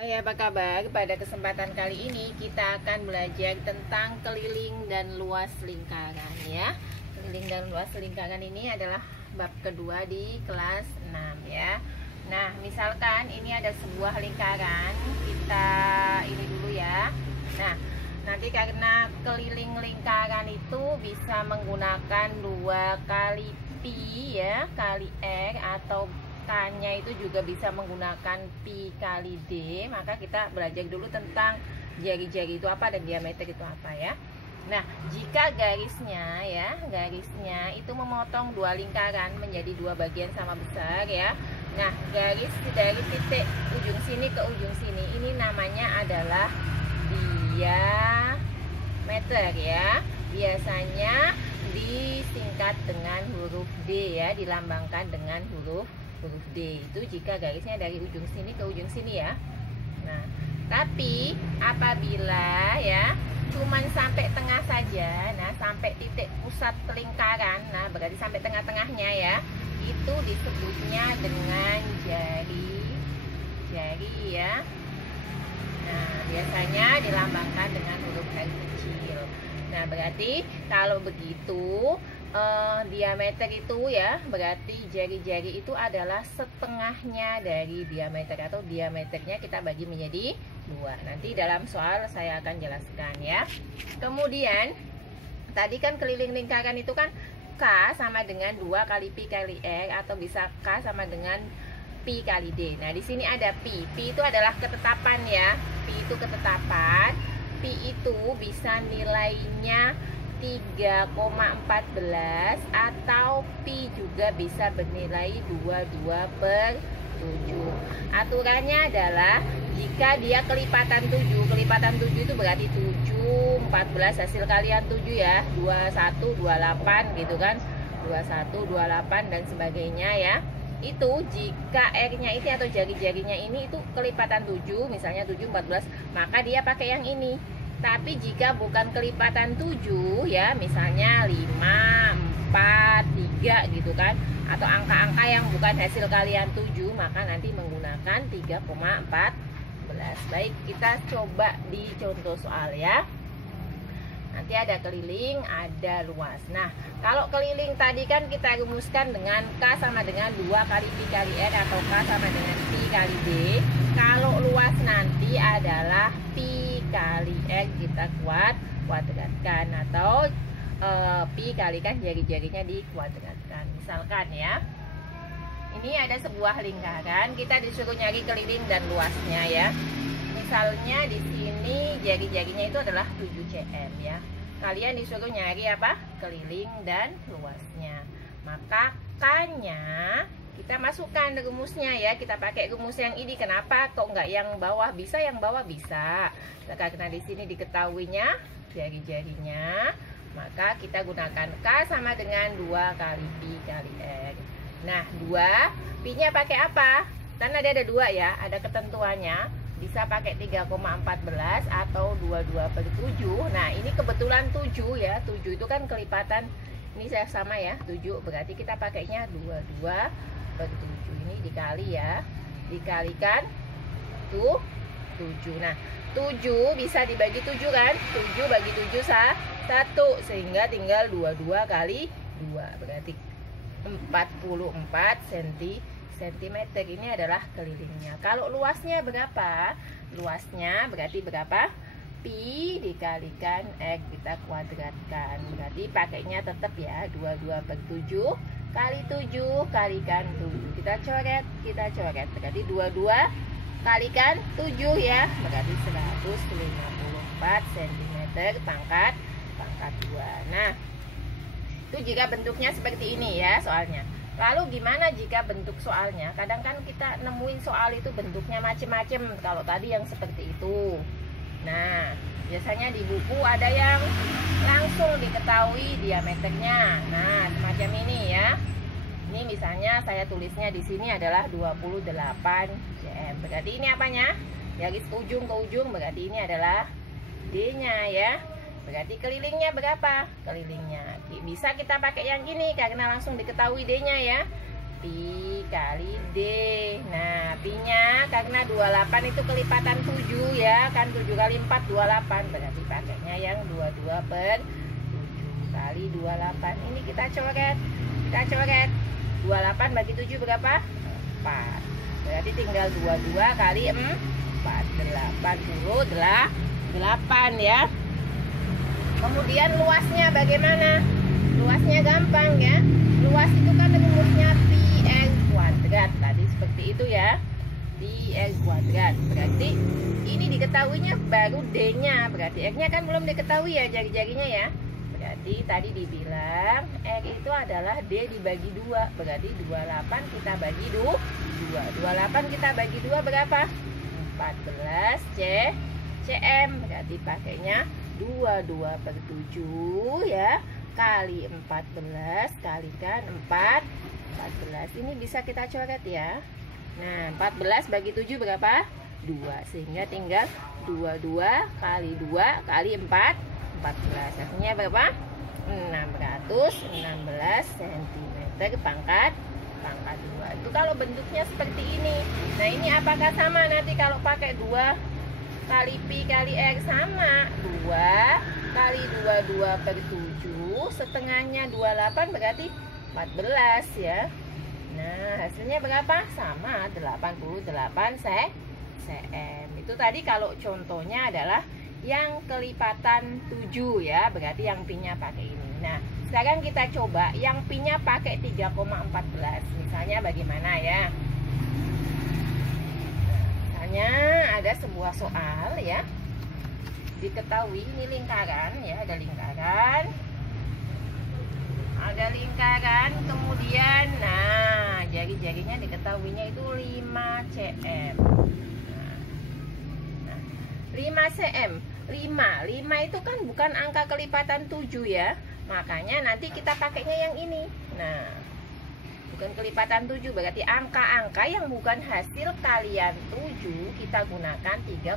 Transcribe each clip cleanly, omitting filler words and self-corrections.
Hai, apa kabar? Pada kesempatan kali ini kita akan belajar tentang keliling dan luas lingkaran ya. Keliling dan luas lingkaran ini adalah bab kedua di kelas 6 ya. Nah, misalkan ini ada sebuah lingkaran, kita ini dulu ya. Nah, nanti karena keliling lingkaran itu bisa menggunakan 2 kali pi ya, kali r, atau K-nya itu juga bisa menggunakan pi kali D. Maka kita belajar dulu tentang jari-jari itu apa dan diameter itu apa ya. Nah, jika garisnya itu memotong 2 lingkaran menjadi 2 bagian sama besar ya. Nah, garis dari titik ujung sini ke ujung sini ini namanya adalah diameter ya. Biasanya disingkat dengan huruf D ya, dilambangkan dengan huruf D. Itu jika garisnya dari ujung sini ke ujung sini ya. Nah, tapi apabila ya cuman sampai tengah saja, nah sampai titik pusat lingkaran, nah berarti sampai tengah-tengahnya ya, itu disebutnya dengan jari ya. Nah, biasanya dilambangkan dengan huruf R kecil. Nah, berarti kalau begitu diameter itu ya, berarti jari-jari itu adalah setengahnya dari diameter, atau diameternya kita bagi menjadi 2. Nanti dalam soal saya akan jelaskan ya. Kemudian tadi kan keliling lingkaran itu kan K sama dengan 2 kali pi kali R, atau bisa K sama dengan pi kali D. Nah, di sini ada pi. Pi itu adalah ketetapan ya. Pi itu ketetapan. Pi itu bisa nilainya 3,14, atau pi juga bisa bernilai 22/7. Aturannya adalah jika dia kelipatan 7 itu berarti 7, 14 hasil kalian 7 ya, 21, 28 gitu kan, 21, 28 dan sebagainya ya. Itu jika R-nya itu atau jari-jarinya ini itu kelipatan 7, misalnya 7, 14, maka dia pakai yang ini. Tapi jika bukan kelipatan 7 ya, misalnya 5, 4, 3 gitu kan, atau angka-angka yang bukan hasil kalian 7, maka nanti menggunakan 3,14. Baik, kita coba di contoh soal ya. Nanti ada keliling, ada luas. Nah, kalau keliling tadi kan kita rumuskan dengan K sama dengan 2 kali pi kali R, atau K sama dengan pi kali D. Kalau luas nanti adalah pi kali R kita kuadratkan, atau pi kalikan jari-jarinya dikuadratkan. Misalkan ya, ini ada sebuah lingkaran, kita disuruh nyari keliling dan luasnya ya. Misalnya di sini jari-jarinya itu adalah 7 cm ya. Kalian disuruh nyari apa? Keliling dan luasnya. Maka K-nya kita masukkan rumusnya ya. Kita pakai rumus yang ini. Kenapa kok nggak yang bawah? Bisa yang bawah bisa. Karena di sini diketahuinya jari-jarinya, maka kita gunakan K sama dengan 2 kali pi kali R. Nah, 2 pi-nya pakai apa? Karena ada 2 ya, ada ketentuannya. Bisa pakai 3,14 atau 22/7. Nah, ini kebetulan 7 ya. 7 itu kan kelipatan, ini saya sama ya, 7. Berarti kita pakainya 22/7. Ini dikali ya. Dikalikan tuh 7. Nah, 7 bisa dibagi 7 kan? 7 bagi 7 1, sehingga tinggal 22 kali 2. Berarti 44 cm. Ini adalah kelilingnya. Kalau luasnya berapa? Luasnya berarti berapa? Pi dikalikan R kita kuadratkan. Berarti pakainya tetap ya 22/7 kali 7 kalikan 7. Kita coret. Berarti 22 kalikan 7 ya. Berarti 154 cm pangkat 2. Nah, itu jika bentuknya seperti ini ya soalnya. Lalu gimana jika bentuk soalnya? Kadang kan kita nemuin soal itu bentuknya macem-macem. Kalau tadi yang seperti itu. Nah, biasanya di buku ada yang langsung diketahui diameternya. Nah, semacam ini ya. Ini misalnya saya tulisnya di sini adalah 28 cm. Berarti ini apanya? Garis ujung ke ujung, berarti ini adalah D-nya ya. Berarti kelilingnya berapa? Kelilingnya bisa kita pakai yang gini karena langsung diketahui D-nya ya. Pi kali D. Nah, Pi-nya karena 28 itu kelipatan 7 ya, kan 7 kali 4 28, berarti pakainya yang 22 per 7 kali 28. Ini kita coret. 28 bagi 7 berapa? 4. Berarti tinggal 22 kali 4, 88 ya. Kemudian luasnya bagaimana? Luasnya gampang ya. Luas itu kan rumusnya pi r kuadrat. Tadi seperti itu ya. Pi r kuadrat. Berarti ini diketahuinya baru D-nya. Berarti R-nya kan belum diketahui ya, jari-jarinya ya. Berarti tadi dibilang R itu adalah D dibagi 2. Berarti 28 kita bagi 2. 28 kita bagi 2 berapa? 14 cm. Berarti pakainya 22 per 7 ya, kali 14 kalikan 14. Ini bisa kita coret ya. Nah, 14 bagi 7 berapa? 2. Sehingga tinggal 22 kali 2 kali 4, 14. Artinya berapa? 616 cm pangkat 2. Itu kalau bentuknya seperti ini. Nah, ini apakah sama nanti kalau pakai 2 kali pi kali r? Sama. 2 kali 22 per 7, setengahnya 28 berarti 14 ya. Nah, hasilnya berapa? Sama, 88 cm. Itu tadi kalau contohnya adalah yang kelipatan 7 ya, berarti yang pi-nya pakai ini. Nah, sekarang kita coba yang pi-nya pakai 3,14. Misalnya bagaimana ya? Ada sebuah soal ya, diketahui ini lingkaran ya, ada lingkaran, kemudian nah jari-jarinya diketahuinya itu 5 cm. Nah, 5 cm, 5 itu kan bukan angka kelipatan 7 ya, makanya nanti kita pakainya yang ini. Nah, bukan kelipatan 7, berarti angka-angka yang bukan hasil kalian 7 kita gunakan 3,14.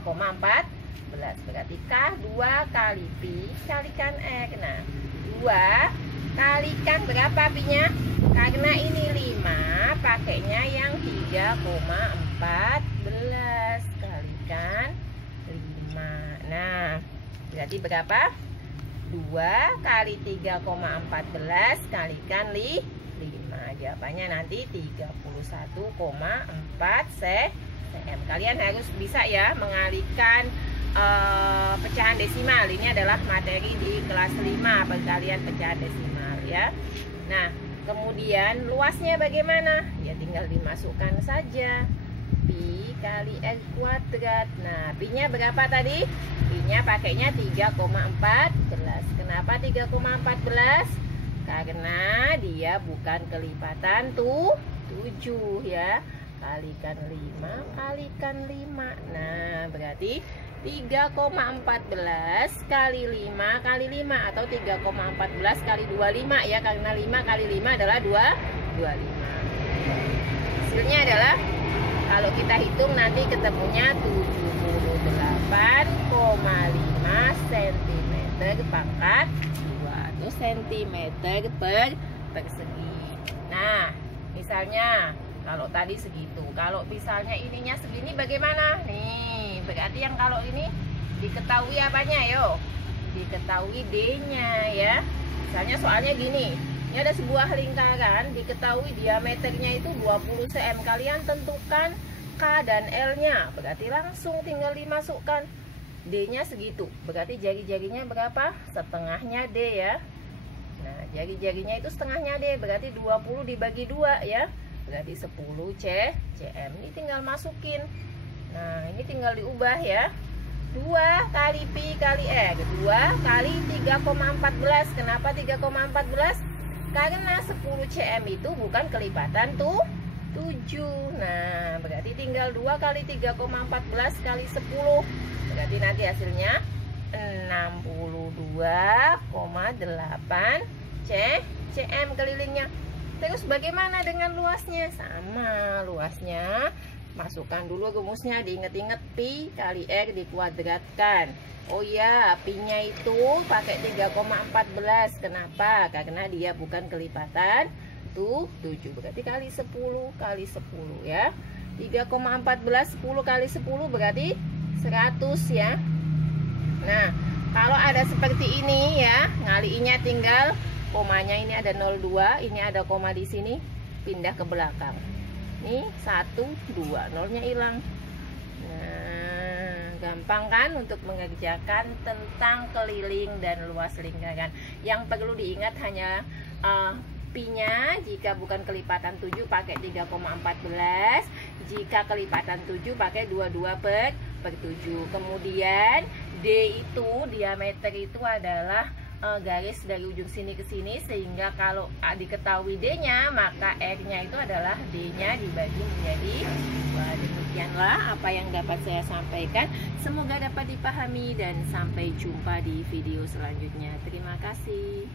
Berarti K 2 kali pi kalikan R. Nah, 2 kalikan berapa pi-nya? Karena ini 5, pakainya yang 3,14 kalikan 5. Nah, berarti berapa? 2 kali 3,14 kalikan 5. Jawabannya nanti 31,4 cm. Kalian harus bisa ya mengalihkan pecahan desimal. Ini adalah materi di kelas 5, perkalian pecahan desimal ya. Nah, kemudian luasnya bagaimana? Ya tinggal dimasukkan saja. Pi kali r kuadrat. Nah, pi-nya berapa tadi? Pi-nya pakainya 3,14. Kenapa 3,14? Karena dia bukan kelipatan 7 ya. Kalikan 5 kalikan 5. Nah, berarti 3,14 kali 5 kali 5 atau 3,14 kali 25 ya, karena 5 kali 5 adalah 25. Hasilnya adalah kalau kita hitung nanti ketemunya 78,5 cm pangkat 2 cm per persegi. Nah, misalnya kalau tadi segitu, kalau misalnya ininya segini bagaimana? Nih, berarti yang kalau ini diketahui apanya yo? Diketahui D-nya ya. Misalnya soalnya gini, ini ada sebuah lingkaran, diketahui diameternya itu 20 cm. Kalian tentukan K dan L-nya, berarti langsung tinggal dimasukkan. D-nya segitu, berarti jari-jarinya berapa? Setengahnya D ya. Nah, jari-jarinya itu setengahnya D, berarti 20 dibagi 2 ya. Berarti 10 cm. Ini tinggal masukin. Nah, ini tinggal diubah ya. 2 kali pi kali R. 2 kali 3,14. Kenapa 3,14? Karena 10 cm itu bukan kelipatan 7. Nah, berarti tinggal 2 kali 3,14 kali 10. Berarti nanti hasilnya 62,8 cm kelilingnya. Terus bagaimana dengan luasnya? Sama, luasnya masukkan dulu rumusnya, diinget-inget pi kali R dikuadratkan. Oh ya, pi-nya itu pakai 3,14. Kenapa? Karena dia bukan kelipatan 7, berarti kali 10 kali 10 ya. 3,14 10 kali 10 berarti 100 ya. Nah, kalau ada seperti ini ya, ngaliinnya tinggal komanya ini ada 02, ini ada koma di sini, pindah ke belakang. Ini 1 2, nolnya hilang. Nah, gampang kan untuk mengerjakan tentang keliling dan luas lingkaran. Yang perlu diingat hanya pi-nya jika bukan kelipatan 7 pakai 3,14, jika kelipatan 7 pakai 22 per 7. Kemudian D itu diameter itu adalah garis dari ujung sini ke sini, sehingga kalau diketahui D-nya maka R-nya itu adalah D-nya dibagi menjadi 2. Demikianlah apa yang dapat saya sampaikan, semoga dapat dipahami dan sampai jumpa di video selanjutnya. Terima kasih.